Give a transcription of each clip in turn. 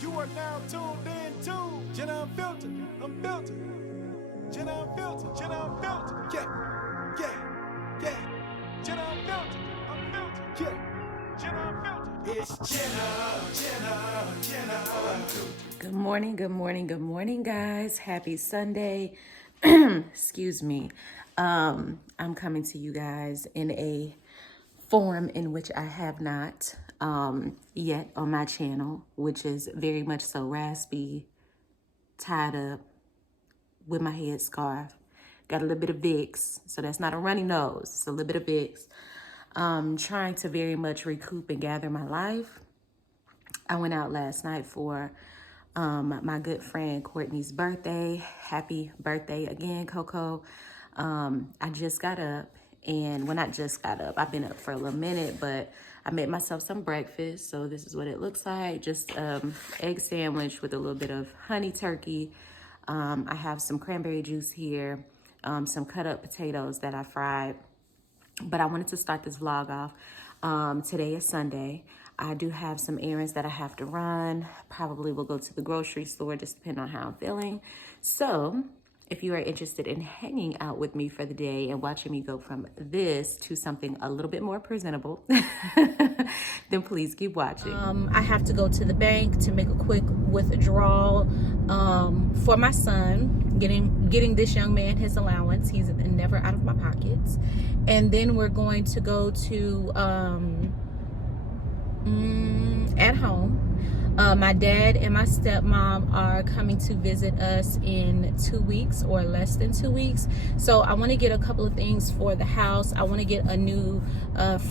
You are now tuned in to Jenna Unfiltered, Unfiltered, Jenna Unfiltered, Jenna Unfiltered, yeah, Jenna Unfiltered, Unfiltered, Jenna Unfiltered. It's Jenna Unfiltered. Good morning, good morning, good morning, guys. Happy Sunday. Excuse me. I'm coming to you guys in a form in which I have not yet on my channel, which is very much so raspy, tied up with my head scarf. Got a little bit of Vicks, so that's not a runny nose. It's a little bit of Vicks. Trying to very much recoup and gather my life. I went out last night for my good friend Courtney's birthday. Happy birthday again, Coco. I just got up, and when I just got up, I've been up for a little minute, but I made myself some breakfast. So this is what it looks like. Just egg sandwich with a little bit of honey turkey. I have some cranberry juice here, some cut up potatoes that I fried. But I wanted to start this vlog off. Today is Sunday. I do have some errands that I have to run. Probably will go to the grocery store, just depending on how I'm feeling. So if you are interested in hanging out with me for the day and watching me go from this to something a little bit more presentable, then please keep watching. I have to go to the bank to make a quick withdrawal for my son, getting this young man his allowance. He's never out of my pockets. And then we're going to go to at home. My dad and my stepmom are coming to visit us in 2 weeks or less than 2 weeks. So I want to get a couple of things for the house. I want to get a new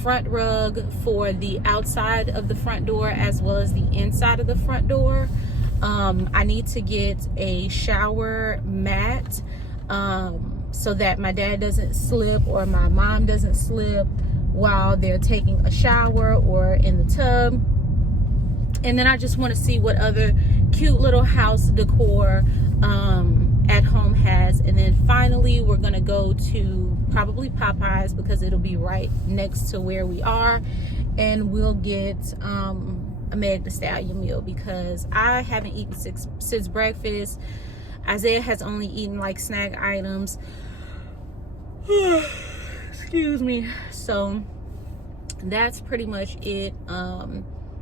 front rug for the outside of the front door as well as the inside of the front door. I need to get a shower mat so that my dad doesn't slip or my mom doesn't slip while they're taking a shower or in the tub. And then I just want to see what other cute little house decor at home has. And then finally, we're going to go to probably Popeyes because it'll be right next to where we are. And we'll get a Meg Thee Stallion meal because I haven't eaten since breakfast. Isaiah has only eaten like snack items. Excuse me. So that's pretty much it.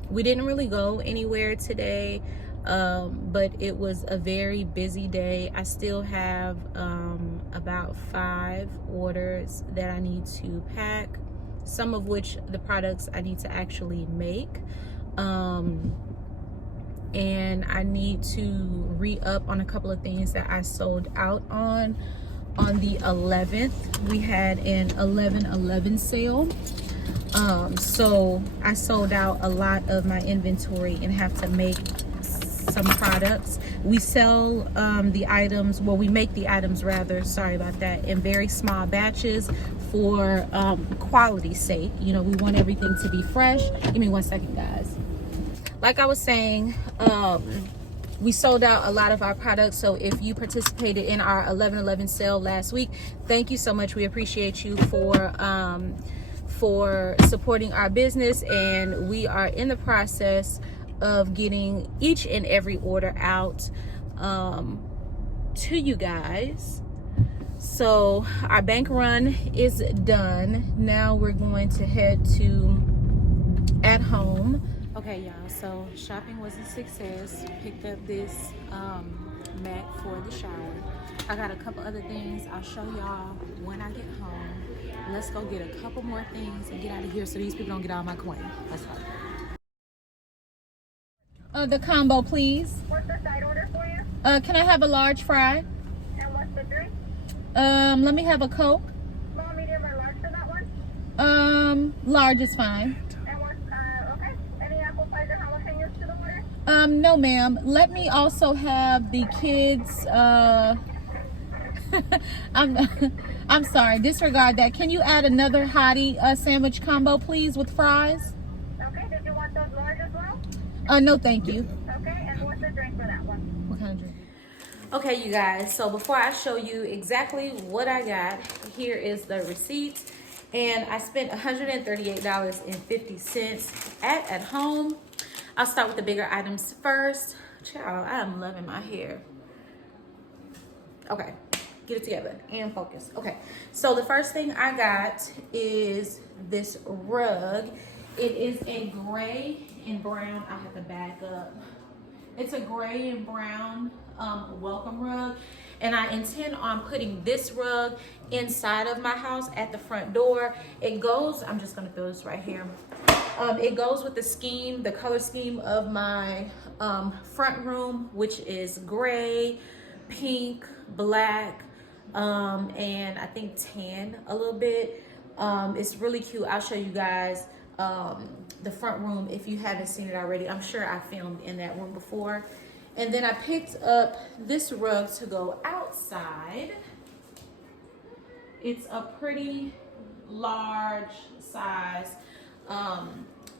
We didn't really go anywhere today, but it was a very busy day. I still have about 5 orders that I need to pack, some of which the products I need to actually make. And I need to re-up on a couple of things that I sold out on the 11th. We had an 11/11 sale. So I sold out a lot of my inventory and have to make some products. We sell the items, well, we make the items rather, sorry about that, in very small batches for quality's sake. You know, we want everything to be fresh. Give me 1 second, guys. Like I was saying, we sold out a lot of our products. So if you participated in our 11/11 sale last week, thank you so much. We appreciate you for supporting our business, and we are in the process of getting each and every order out to you guys. So our bank run is done. Now we're going to head to at home. Okay, y'all, so shopping was a success. Picked up this mat for the shower. I got a couple other things I'll show y'all when I get home. Let's go get a couple more things and get out of here so these people don't get all my coin. Let's go. The combo, please. What's the side order for you? Can I have a large fry? And what's the drink? Let me have a Coke. Small, medium, or large for that one? Large is fine. And what's, okay. Any apple cider jalapenos to the order? No, ma'am. Let me also have the kids, I'm sorry, disregard that. Can you add another hottie sandwich combo, please, with fries? Okay, did you want those large as well? No, thank you. Okay, and what's the drink for that one? What kind of drink? Okay, you guys, so before I show you exactly what I got, here is the receipt. And I spent $138.50 at home. I'll start with the bigger items first. Child, I am loving my hair. Okay, get it together and focus. Okay, so the first thing I got is this rug. It is a gray and brown. I have to back up. It's a gray and brown welcome rug, and I intend on putting this rug inside of my house at the front door. It goes, I'm just gonna throw this right here. It goes with the scheme, the color scheme of my front room, which is gray, pink, black, and I think tan a little bit. It's really cute. I'll show you guys the front room if you haven't seen it already. I'm sure I filmed in that room before. And then I picked up this rug to go outside. It's a pretty large size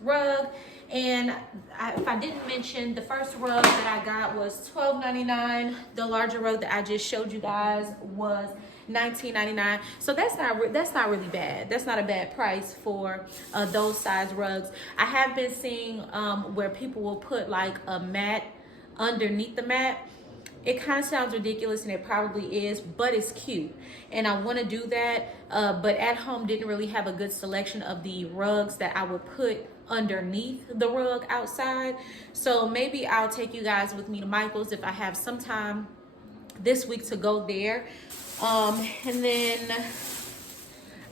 rug, and if I didn't mention, the first rug that I got was $12.99. The larger rug that I just showed you guys was $19.99. So that's not really bad. That's not a bad price for those size rugs. I have been seeing where people will put like a mat underneath the mat. It kind of sounds ridiculous, and it probably is, but it's cute, and I want to do that. But at home didn't really have a good selection of the rugs that I would put underneath the rug outside. So maybe I'll take you guys with me to Michael's if I have some time this week to go there. And then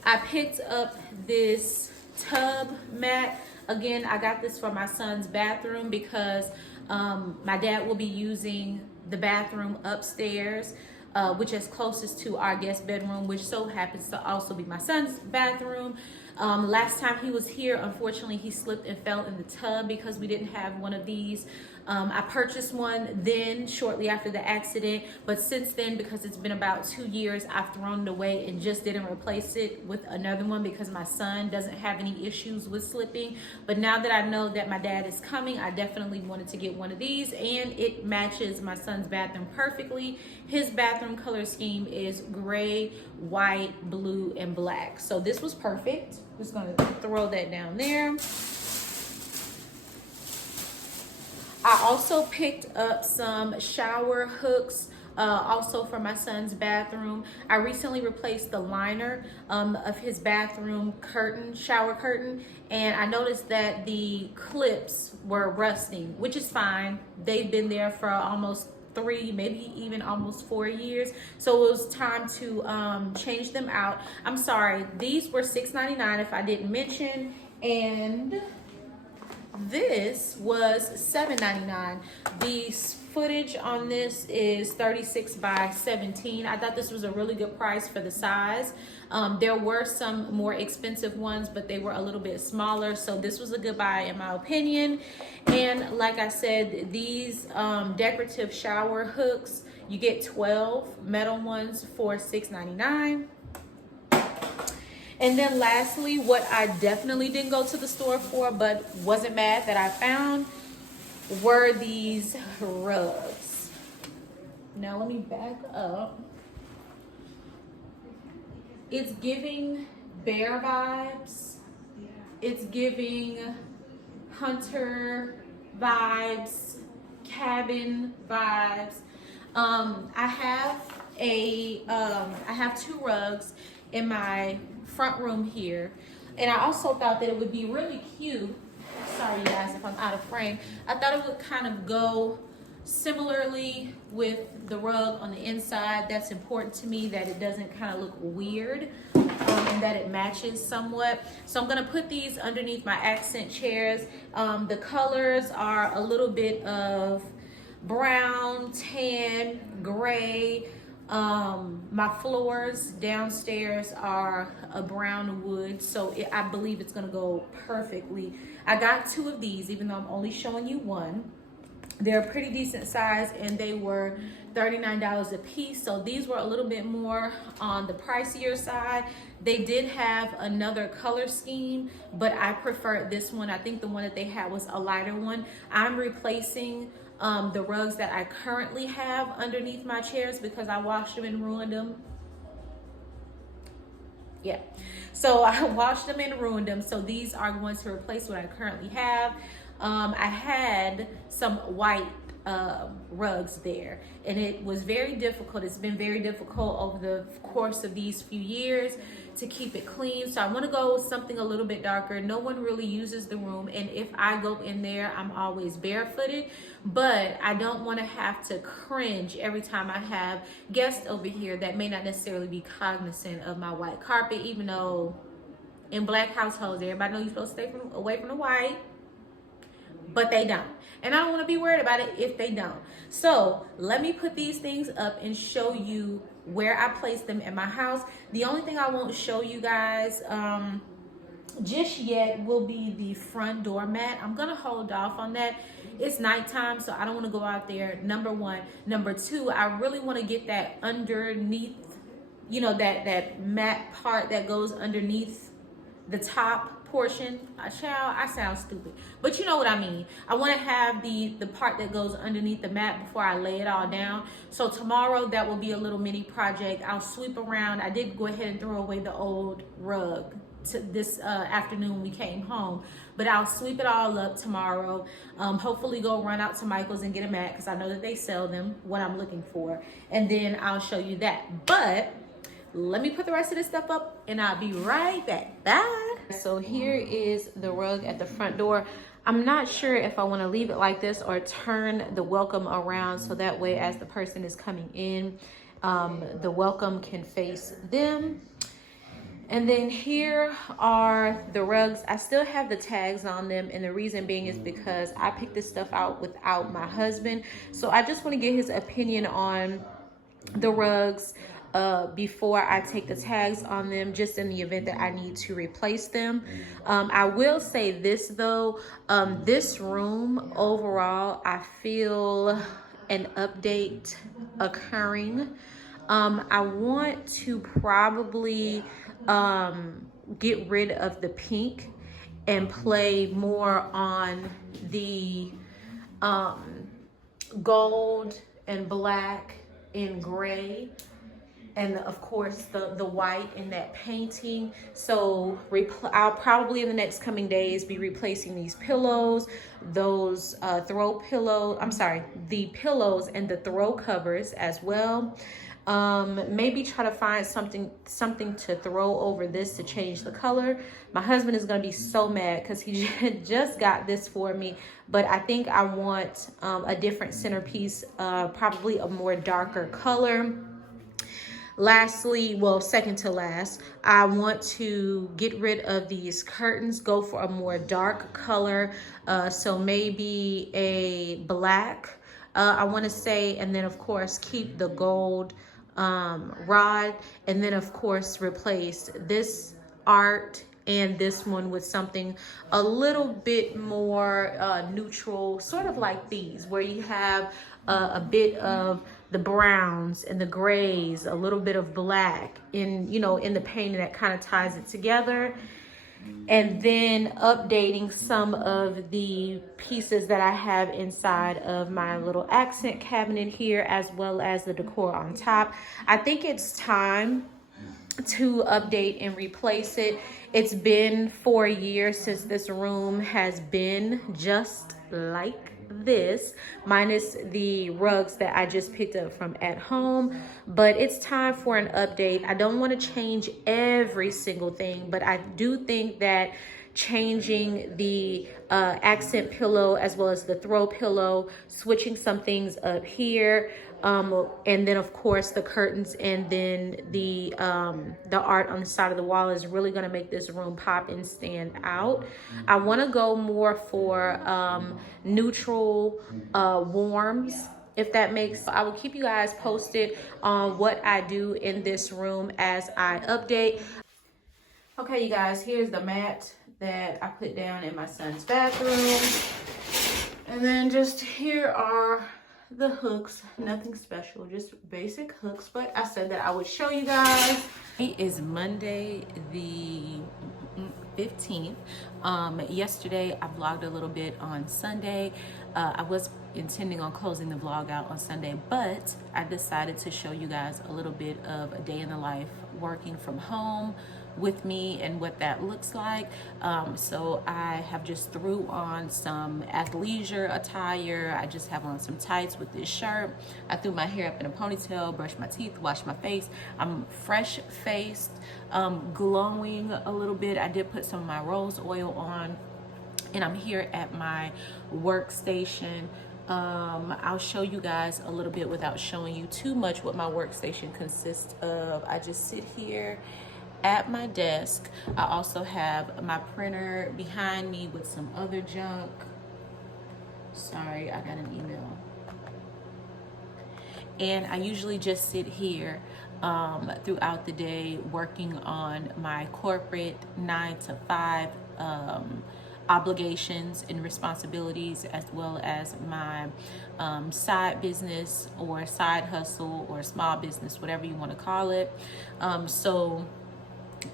I picked up this tub mat. Again, I got this for my son's bathroom because my dad will be using the bathroom upstairs, which is closest to our guest bedroom, which so happens to also be my son's bathroom. Last time he was here, unfortunately, he slipped and fell in the tub because we didn't have one of these. I purchased one then shortly after the accident, but since then, because it's been about 2 years, I've thrown it away and just didn't replace it with another one because my son doesn't have any issues with slipping. But now that I know that my dad is coming, I definitely wanted to get one of these, and it matches my son's bathroom perfectly. His bathroom color scheme is gray, white, blue, and black. So this was perfect. Just gonna throw that down there. I also picked up some shower hooks also for my son's bathroom. I recently replaced the liner of his bathroom curtain, shower curtain, and I noticed that the clips were rusting, which is fine. They've been there for almost 3, maybe even almost 4 years. So it was time to change them out. I'm sorry, these were $6.99 if I didn't mention, and this was $7.99. The footage on this is 36 by 17. I thought this was a really good price for the size. There were some more expensive ones, but they were a little bit smaller, so this was a good buy in my opinion. And like I said, these decorative shower hooks, you get 12 metal ones for $6.99. And then lastly, what I definitely didn't go to the store for, but wasn't mad that I found, were these rugs. Now let me back up. It's giving bear vibes. It's giving hunter vibes, cabin vibes. I have 2 rugs in my front room here, and I also thought that it would be really cute. Sorry you guys if I'm out of frame. I thought it would kind of go similarly with the rug on the inside. That's important to me, that it doesn't kind of look weird, and that it matches somewhat. So I'm gonna put these underneath my accent chairs. The colors are a little bit of brown, tan, gray. My floors downstairs are a brown wood, so I believe it's gonna go perfectly. I got 2 of these, even though I'm only showing you one. They're a pretty decent size, and they were $39 a piece, so these were a little bit more on the pricier side. They did have another color scheme, but I preferred this one. I think the one that they had was a lighter one. I'm replacing the rugs that I currently have underneath my chairs because I washed them and ruined them. Yeah, so I washed them and ruined them. So these are going to replace what I currently have. I had some white rugs there, and it was very difficult. It's been very difficult over the course of these few years to keep it clean. So I want to go with something a little bit darker. No one really uses the room, and if I go in there, I'm always barefooted, but I don't want to have to cringe every time I have guests over here that may not necessarily be cognizant of my white carpet, even though in black households everybody knows you're supposed to stay away from the white, but they don't. And I don't want to be worried about it if they don't. So let me put these things up and show you where I place them in my house. The only thing I won't show you guys just yet will be the front door mat. I'm gonna hold off on that. It's nighttime, so I don't want to go out there, number one. Number two, I really want to get that underneath, you know, that mat part that goes underneath the top portion. Child, I sound stupid, but you know what I mean. I want to have the part that goes underneath the mat before I lay it all down. So tomorrow that will be a little mini project. I'll sweep around. I did go ahead and throw away the old rug to this afternoon when we came home, but I'll sweep it all up tomorrow. Hopefully go run out to Michael's and get a mat, because I know that they sell them, what I'm looking for, and then I'll show you that. But let me put the rest of this stuff up and I'll be right back. Bye. So here is the rug at the front door. I'm not sure if I want to leave it like this or turn the welcome around, so that way as the person is coming in, the welcome can face them. And then here are the rugs. I still have the tags on them, and the reason being is because I picked this stuff out without my husband. So I just want to get his opinion on the rugs before I take the tags on them, just in the event that I need to replace them. I will say this though, this room overall, I feel an update occurring. I want to probably get rid of the pink and play more on the gold and black and gray, and of course the white in that painting. So I'll probably in the next coming days be replacing these pillows, those throw pillows, the pillows and the throw covers as well. Maybe try to find something to throw over this to change the color. My husband is going to be so mad because he just got this for me, but I think I want a different centerpiece, probably a more darker color. Lastly, well, second to last, I want to get rid of these curtains, go for a more dark color, so maybe a black, I want to say, and then of course keep the gold rod, and then of course replace this art and this one with something a little bit more neutral, sort of like these, where you have a bit of the browns and the grays, a little bit of black in, you know, in the painting that kind of ties it together. And then updating some of the pieces that I have inside of my little accent cabinet here, as well as the decor on top. I think it's time to update and replace it. It's been 4 years since this room has been just like this, minus the rugs that I just picked up from at home, but it's time for an update. I don't want to change every single thing, but I do think that changing the accent pillow as well as the throw pillow, switching some things up here, and then of course the curtains, and then the art on the side of the wall is really going to make this room pop and stand out. I want to go more for neutral warms, if that makes. I will keep you guys posted on what I do in this room as I update. Okay, you guys, here's the mat that I put down in my son's bathroom, and then just here are the hooks. Nothing special, just basic hooks, but I said that I would show you guys. It is Monday the 15th. Yesterday I vlogged a little bit on Sunday. I was intending on closing the vlog out on Sunday, but I decided to show you guys a little bit of a day in the life working from home with me and what that looks like. So I have just threw on some athleisure attire. I just have on some tights with this shirt. I threw my hair up in a ponytail, brushed my teeth, washed my face. I'm fresh faced, glowing a little bit. I did put some of my rose oil on, and I'm here at my workstation. I'll show you guys a little bit without showing you too much what my workstation consists of. I just sit here at my desk. I also have my printer behind me with some other junk. Sorry, I got an email. And I usually just sit here throughout the day working on my corporate 9-to-5 obligations and responsibilities, as well as my side business or side hustle or small business, whatever you want to call it. So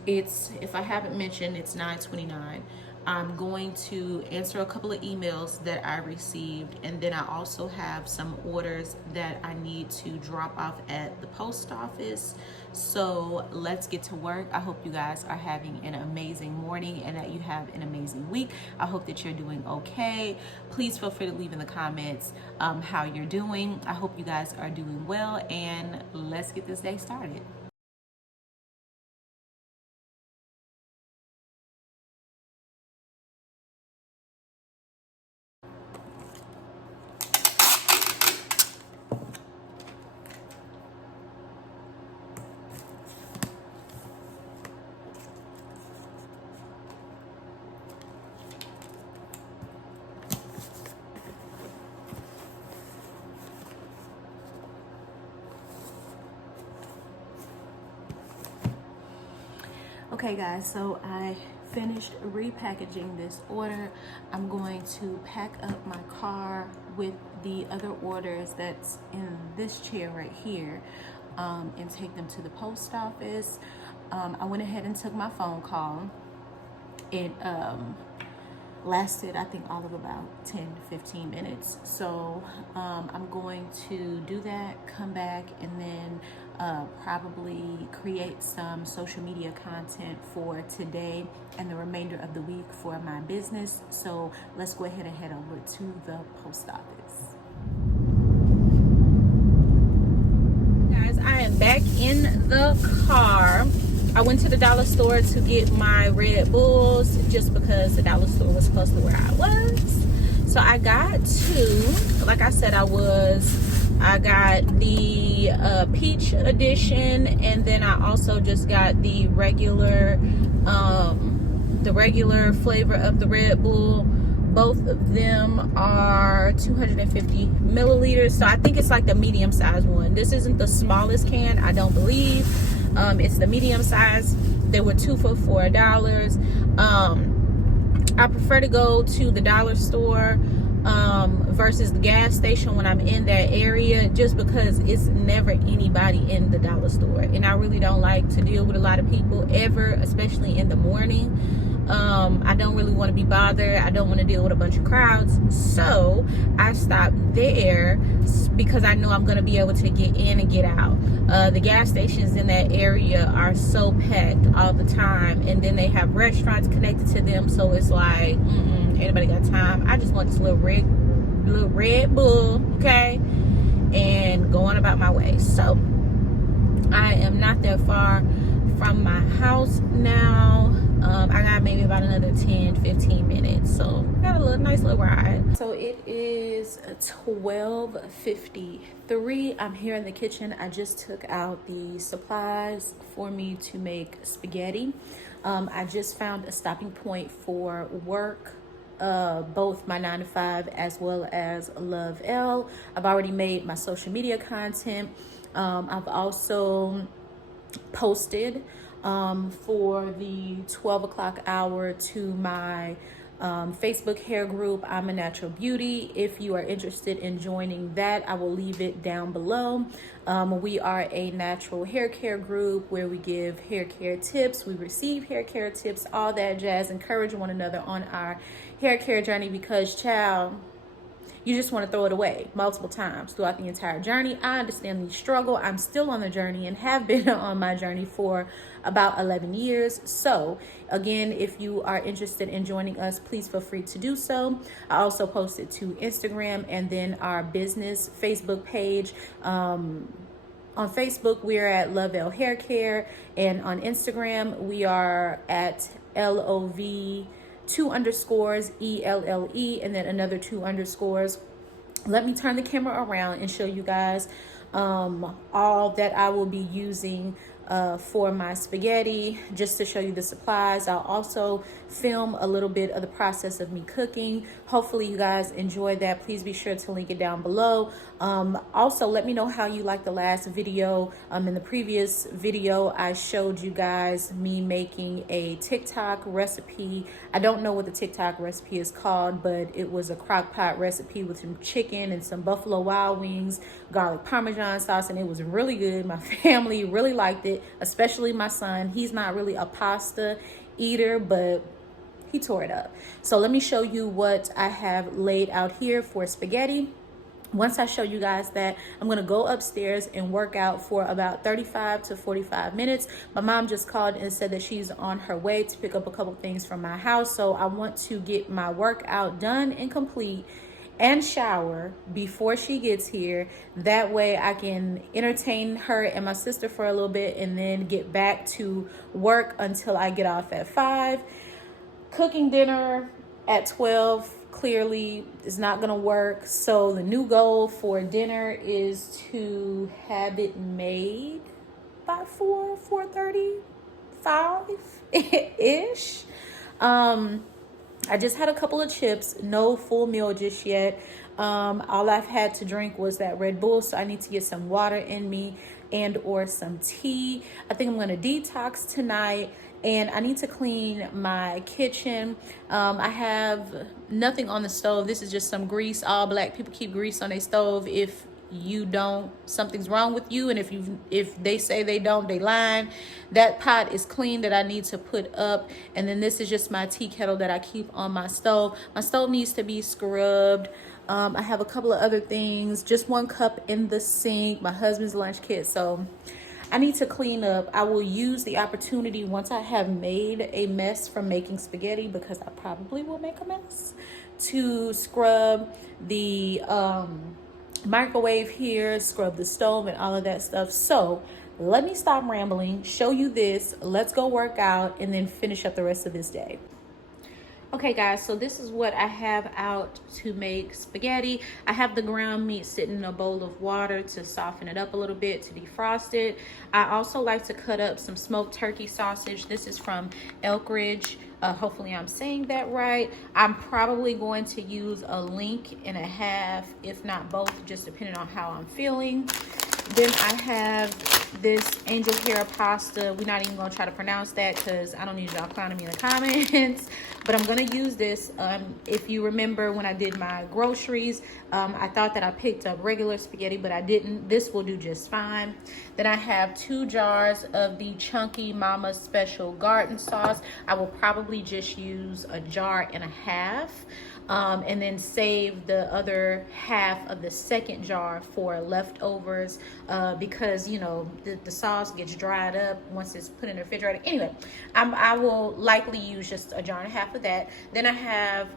it's, if I haven't mentioned, it's 9:29. I'm going to answer a couple of emails that I received, and then I also have some orders that I need to drop off at the post office. So let's get to work. I hope you guys are having an amazing morning and that you have an amazing week. I hope that you're doing okay. Please feel free to leave in the comments how you're doing. I hope you guys are doing well, and let's get this day started. Okay guys, so I finished repackaging this order. I'm going to pack up my car with the other orders that's in this chair right here, and take them to the post office. I went ahead and took my phone call. It lasted, I think, all of about 10-15 minutes. So I'm going to do that, come back, and then probably create some social media content for today and the remainder of the week for my business. So let's go ahead and head over to the post office. Guys, I am back in the car. I went to the dollar store to get my Red Bulls just because the dollar store was close to where I was. So I got two, like I said I got the peach edition, and then I also just got the regular flavor of the Red Bull. Both of them are 250 milliliters, so I think it's like the medium size one. This isn't the smallest can, I don't believe. It's the medium size. They were 2 for $4. I prefer to go to the dollar store versus the gas station when I'm in that area, just because it's never anybody in the dollar store, and I really don't like to deal with a lot of people ever, especially in the morning. I don't really want to be bothered. I don't want to deal with a bunch of crowds, so I stopped there because I know I'm going to be able to get in and get out. The gas stations in that area are so packed all the time, and then they have restaurants connected to them, so it's like anybody got time. I just want this little Red Bull, okay, and go on about my way. So I am not that far from my house now. I got maybe about another 10-15 minutes, so I got a nice little ride. So it is 12:53. I'm here in the kitchen. I just took out the supplies for me to make spaghetti. I just found a stopping point for work, both my 9-to-5 as well as Love Elle. I've already made my social media content. I've also posted for the 12 o'clock hour to my Facebook hair group, I'm a Natural Beauty. If you are interested in joining that, I will leave it down below. We are a natural hair care group where we give hair care tips, we receive hair care tips, all that jazz, encourage one another on our hair care journey, because child, you just want to throw it away multiple times throughout the entire journey. I understand the struggle. I'm still on the journey and have been on my journey for about 11 years. So again, if you are interested in joining us, please feel free to do so. I also posted to Instagram and then our business Facebook page. On Facebook, we're at Love Elle Hair Care, and on Instagram, we are at LOV 2_ ELLE, and then another 2_. Let me turn the camera around and show you guys all that I will be using for my spaghetti, just to show you the supplies. I'll also film a little bit of the process of me cooking. Hopefully you guys enjoy that. Please be sure to link it down below. Also, let me know how you like the last video. In the previous video, I showed you guys me making a TikTok recipe. I don't know what the TikTok recipe is called, but it was a crock pot recipe with some chicken and some Buffalo Wild Wings, garlic Parmesan sauce, and it was really good. My family really liked it, especially my son. He's not really a pasta eater, but he tore it up. So let me show you what I have laid out here for spaghetti. Once I show you guys that, I'm going to go upstairs and work out for about 35 to 45 minutes. My mom just called and said that she's on her way to pick up a couple things from my house. So I want to get my workout done and complete and shower before she gets here. That way I can entertain her and my sister for a little bit and then get back to work until I get off at 5. Cooking dinner at 12 clearly is not gonna work. So the new goal for dinner is to have it made by 4:30, 5-ish. I just had a couple of chips, no full meal just yet. All I've had to drink was that Red Bull, so I need to get some water in me and or some tea. I think I'm gonna detox tonight, and I need to clean my kitchen. I have nothing on the stove. This is just some grease. All black people keep grease on their stove. If you don't, something's wrong with you, and if they say they don't, they lying. That pot is clean that I need to put up, and then this is just my tea kettle that I keep on my stove. My stove needs to be scrubbed. I have a couple of other things, just 1 cup in the sink, my husband's lunch kit, so I need to clean up. I will use the opportunity once I have made a mess from making spaghetti, because I probably will make a mess, to scrub the microwave here, scrub the stove and all of that stuff. So let me stop rambling, show you this, let's go work out, and then finish up the rest of this day. Okay guys, so this is what I have out to make spaghetti. I have the ground meat sitting in a bowl of water to soften it up a little bit, to defrost it. I also like to cut up some smoked turkey sausage. This is from Elk Ridge. Hopefully I'm saying that right. I'm probably going to use a link and a half, if not both, just depending on how I'm feeling. Then I have this angel hair pasta. We're not even gonna try to pronounce that because I don't need y'all clowning me in the comments. But I'm gonna use this. If you remember when I did my groceries, I thought that I picked up regular spaghetti, but I didn't. This will do just fine. Then I have 2 jars of the Chunky Mama Special Garden Sauce. I will probably just use a jar and a half. And then save the other half of the second jar for leftovers, because you know the sauce gets dried up once it's put in the refrigerator. Anyway, I will likely use just a jar and a half of that. Then I have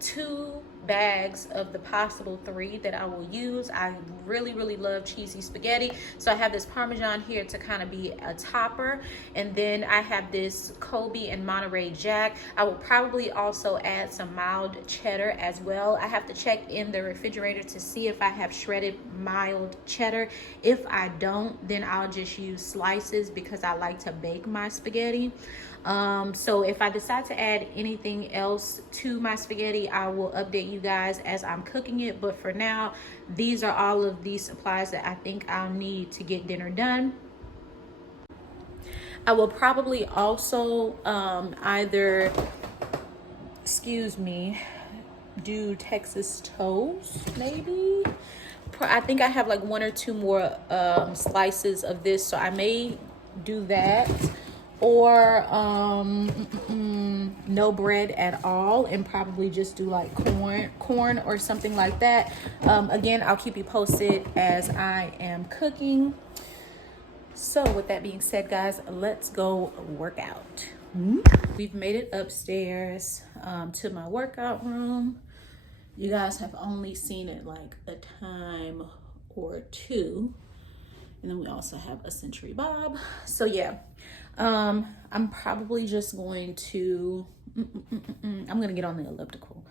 2 bags of the possible 3 that I will use. I really love cheesy spaghetti, so I have this Parmesan here to kind of be a topper, and then I have this Kobe and Monterey Jack. I will probably also add some mild cheddar as well. I have to check in the refrigerator to see if I have shredded mild cheddar. If I don't, then I'll just use slices because I like to bake my spaghetti. So if I decide to add anything else to my spaghetti, I will update you guys as I'm cooking it. But for now, these are all of the supplies that I think I'll need to get dinner done. I will probably also either, do Texas toast maybe. I think I have like 1 or 2 more slices of this, so I may do that. or no bread at all, and probably just do like corn or something like that. Again, I'll keep you posted as I am cooking. So with that being said, guys, let's go work out. We've made it upstairs to my workout room. You guys have only seen it like a time or two. And then we also have a Century Bob. So yeah, I'm probably just going to, I'm gonna get on the elliptical.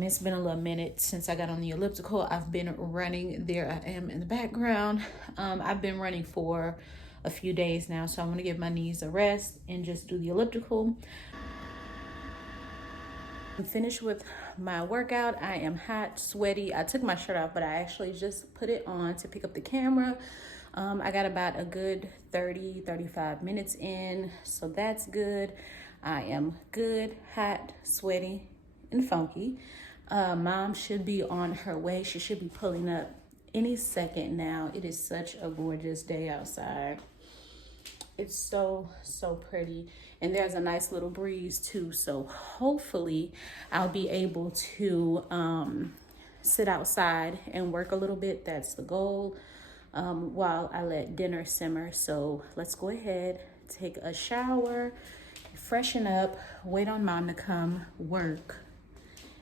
It's been a little minute since I got on the elliptical. I've been running. There I am in the background. I've been running for a few days now, so I'm gonna give my knees a rest and just do the elliptical. I'm finished with my workout. I am hot, sweaty. I took my shirt off, but I actually just put it on to pick up the camera. I got about a good 35 minutes in, so that's good. I am good, hot, sweaty, and funky. Mom should be on her way. She should be pulling up any second now. It is such a gorgeous day outside. It's so pretty, and there's a nice little breeze too, so hopefully I'll be able to sit outside and work a little bit. That's the goal, while I let dinner simmer. So let's go ahead, take a shower, freshen up, wait on Mom to come, work,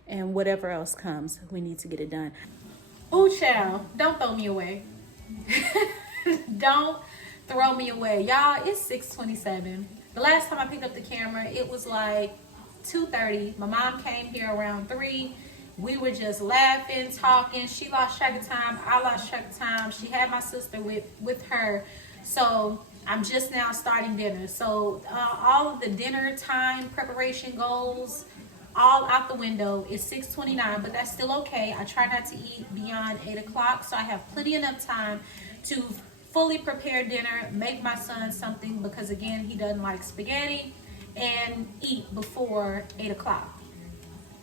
and whatever else comes, we need to get it done. Ooh, child, don't throw me away. Don't throw me away. Y'all, it's 6:27. The last time I picked up the camera, it was like 2:30. My mom came here around 3. We were just laughing, talking. She lost track of time. I lost track of time. She had my sister with her. So I'm just now starting dinner. So all of the dinner time preparation goals all out the window. It's 6:29, but that's still okay. I try not to eat beyond 8 o'clock, so I have plenty enough time to fully prepare dinner, make my son something, because again, he doesn't like spaghetti, and eat before 8 o'clock.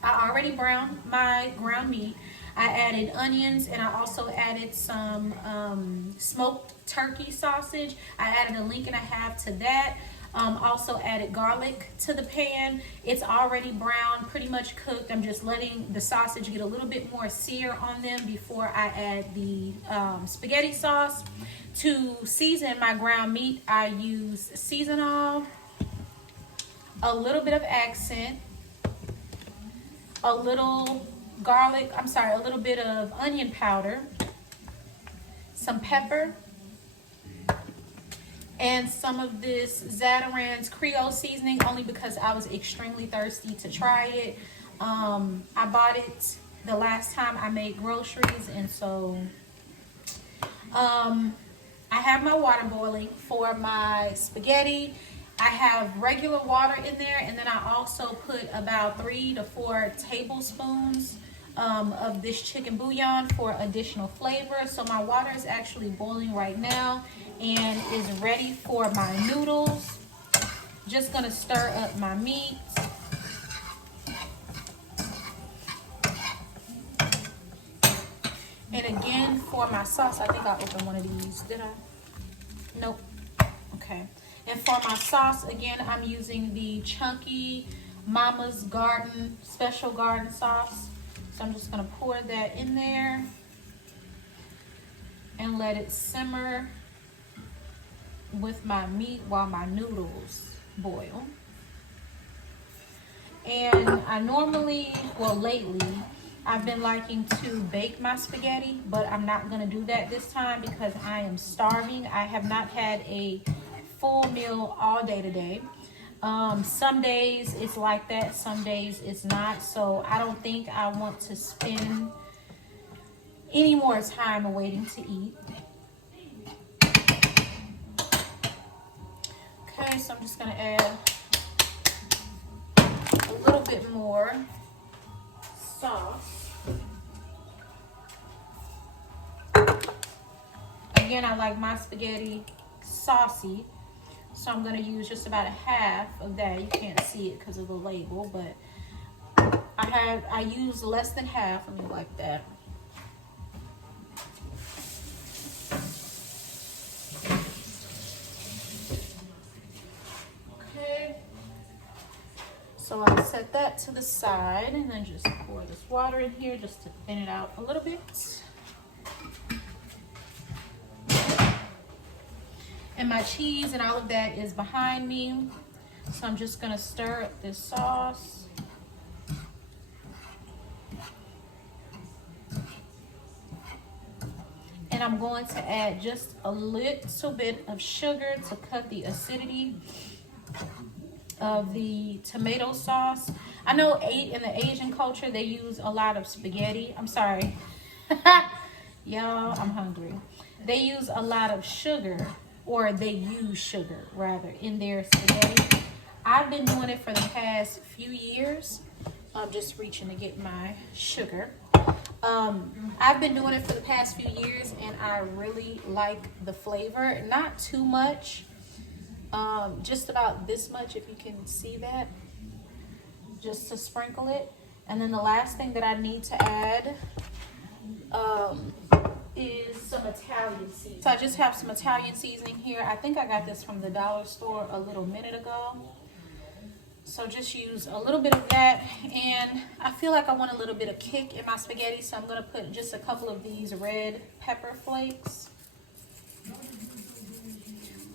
I already browned my ground meat. I added onions, and I also added some smoked turkey sausage. I added a link and a half to that. Also added garlic to the pan. It's already browned, pretty much cooked. I'm just letting the sausage get a little bit more sear on them before I add the spaghetti sauce. To season my ground meat, I use seasonal, a little bit of accent, a little a little bit of onion powder, some pepper, and some of this Zatarain's Creole seasoning, only because I was extremely thirsty to try it. I bought it the last time I made groceries, and so I have my water boiling for my spaghetti. I have regular water in there, and then I also put about 3 to 4 tablespoons of this chicken bouillon for additional flavor. So my water is actually boiling right now and is ready for my noodles. Just gonna stir up my meat. And again, for my sauce, I think I opened one of these. Did I? Nope. Okay. And for my sauce, again, I'm using the Chunky Mama's Garden Special Garden Sauce. So I'm just going to pour that in there and let it simmer with my meat while my noodles boil. And I normally, well, lately, I've been liking to bake my spaghetti, but I'm not going to do that this time because I am starving. I have not had a full meal all day today. Some days it's like that, some days it's not. So I don't think I want to spend any more time waiting to eat. Okay, so I'm just going to add a little bit more sauce. Again, I like my spaghetti saucy, so I'm going to use just about a half of that. You can't see it because of the label, but I use less than half. Let me like that. set that to the side and then just pour this water in here just to thin it out a little bit. And my cheese and all of that is behind me. So I'm just gonna stir up this sauce. And I'm going to add just a little bit of sugar to cut the acidity of the tomato sauce. I know in the Asian culture, they use a lot of spaghetti. I'm sorry. Y'all, I'm hungry. They use a lot of sugar, or they use sugar rather, in their spaghetti. I've been doing it for the past few years. I'm just reaching to get my sugar. I've been doing it for the past few years and I really like the flavor. Not too much, just about this much, if you can see that, just to sprinkle it. And then the last thing that I need to add is some Italian seasoning. So I just have some Italian seasoning here. I think I got this from the dollar store a little minute ago. So just use a little bit of that, and I feel like I want a little bit of kick in my spaghetti, so I'm going to put just a couple of these red pepper flakes.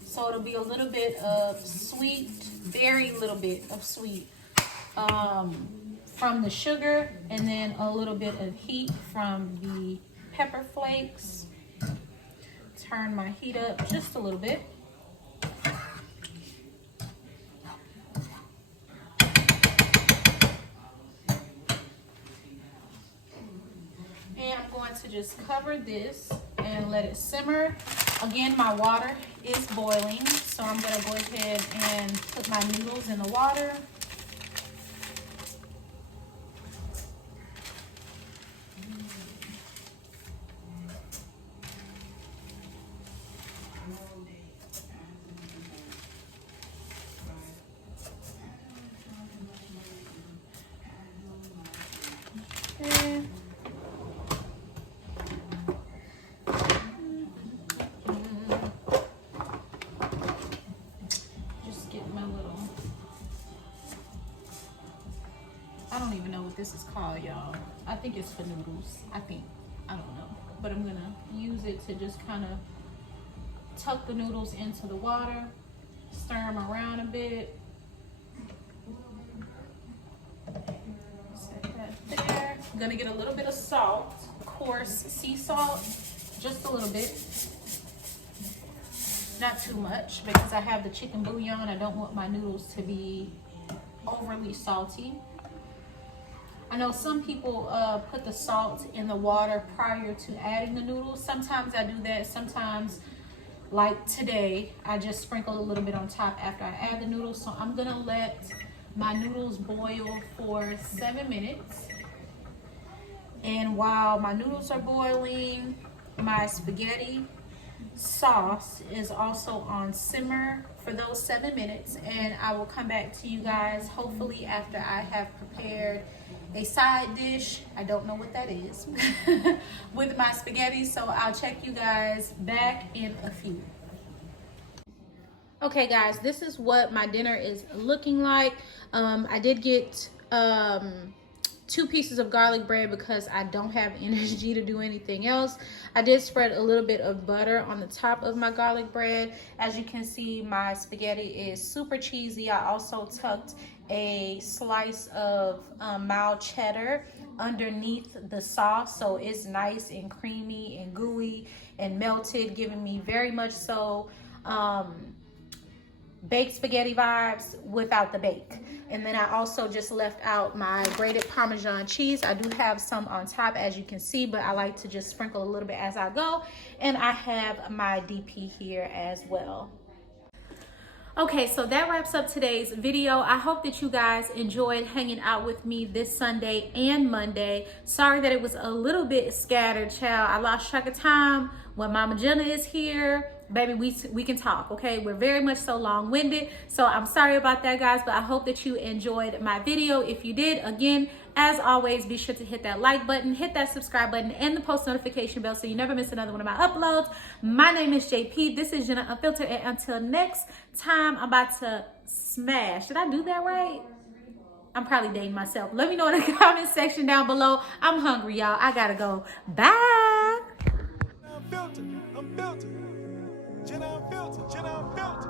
So it'll be a little bit of sweet, very little bit of sweet from the sugar, and then a little bit of heat from the pepper flakes. Turn my heat up just a little bit. To just cover this and let it simmer. Again, my water is boiling, so I'm going to go ahead and put my noodles in the water. Okay. I don't even know what this is called, y'all. I think it's for noodles. I don't know. But I'm gonna use it to just kind of tuck the noodles into the water, stir them around a bit. Set that there. I'm gonna get a little bit of salt, coarse sea salt, just a little bit. Not too much, because I have the chicken bouillon. I don't want my noodles to be overly salty. I know some people put the salt in the water prior to adding the noodles. Sometimes I do that. Sometimes, like today, I just sprinkle a little bit on top after I add the noodles. So I'm gonna let my noodles boil for 7 minutes. And while my noodles are boiling, my spaghetti sauce is also on simmer for those 7 minutes, and I will come back to you guys hopefully after I have prepared a side dish. I don't know what that is with my spaghetti, so I'll check you guys back in a few. Okay guys, this is what my dinner is looking like. I did get 2 pieces of garlic bread because I don't have energy to do anything else. I did spread a little bit of butter on the top of my garlic bread. As you can see, my spaghetti is super cheesy. I also tucked a slice of mild cheddar underneath the sauce, so it's nice and creamy and gooey and melted, giving me very much so baked spaghetti vibes without the bake. And then I also just left out my grated Parmesan cheese. I do have some on top, as you can see, but I like to just sprinkle a little bit as I go. And I have my DP here as well. Okay, so that wraps up today's video. I hope that you guys enjoyed hanging out with me this Sunday and Monday. Sorry that it was a little bit scattered, child. I lost track of time. When Mama Jenna is here, baby, we can talk, okay? We're very much so long-winded, so I'm sorry about that, guys, but I hope that you enjoyed my video. If you did, again, as always, be sure to hit that like button, hit that subscribe button, and the post notification bell so you never miss another one of my uploads. My name is JP. This is Jenna Unfiltered, and until next time, I'm about to smash. Did I do that right? I'm probably dating myself. Let me know in the comment section down below. I'm hungry, y'all. I gotta go. Bye. I'm filtered. I'm filtered. Unfiltered.